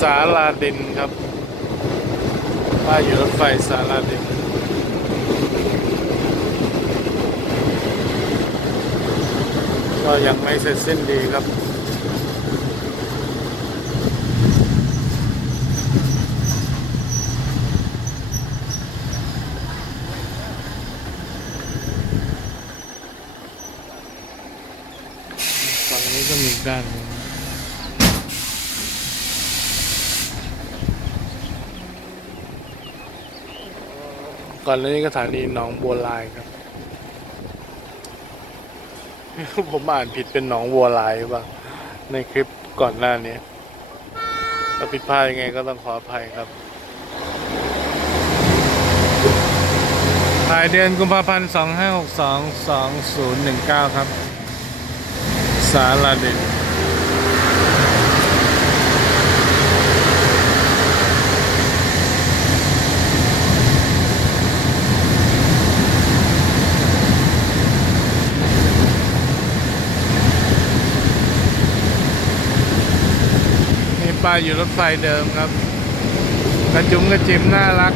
สาลาดินครับป้ายอยู่รถไฟสาลาดิน ก็ยังไม่เสร็จสิ้นดีครับฝั่งนี้ก็มีอีกด้านนึง ก่อนหน้านี้ก็สถานีหนองบัวลายครับ ผมอ่านผิดเป็นหนองบัวลายหรือเปล่าในคลิปก่อนหน้านี้ถ้าผิดพลาดยังไงก็ต้องขออภัยครับถ่ายเดือนกุมภาพันธ์ 2562 2019 ครับ สาลาดิน ป้ายอยู่รถไฟเดิมครับ กระจุมกระจิมน่ารัก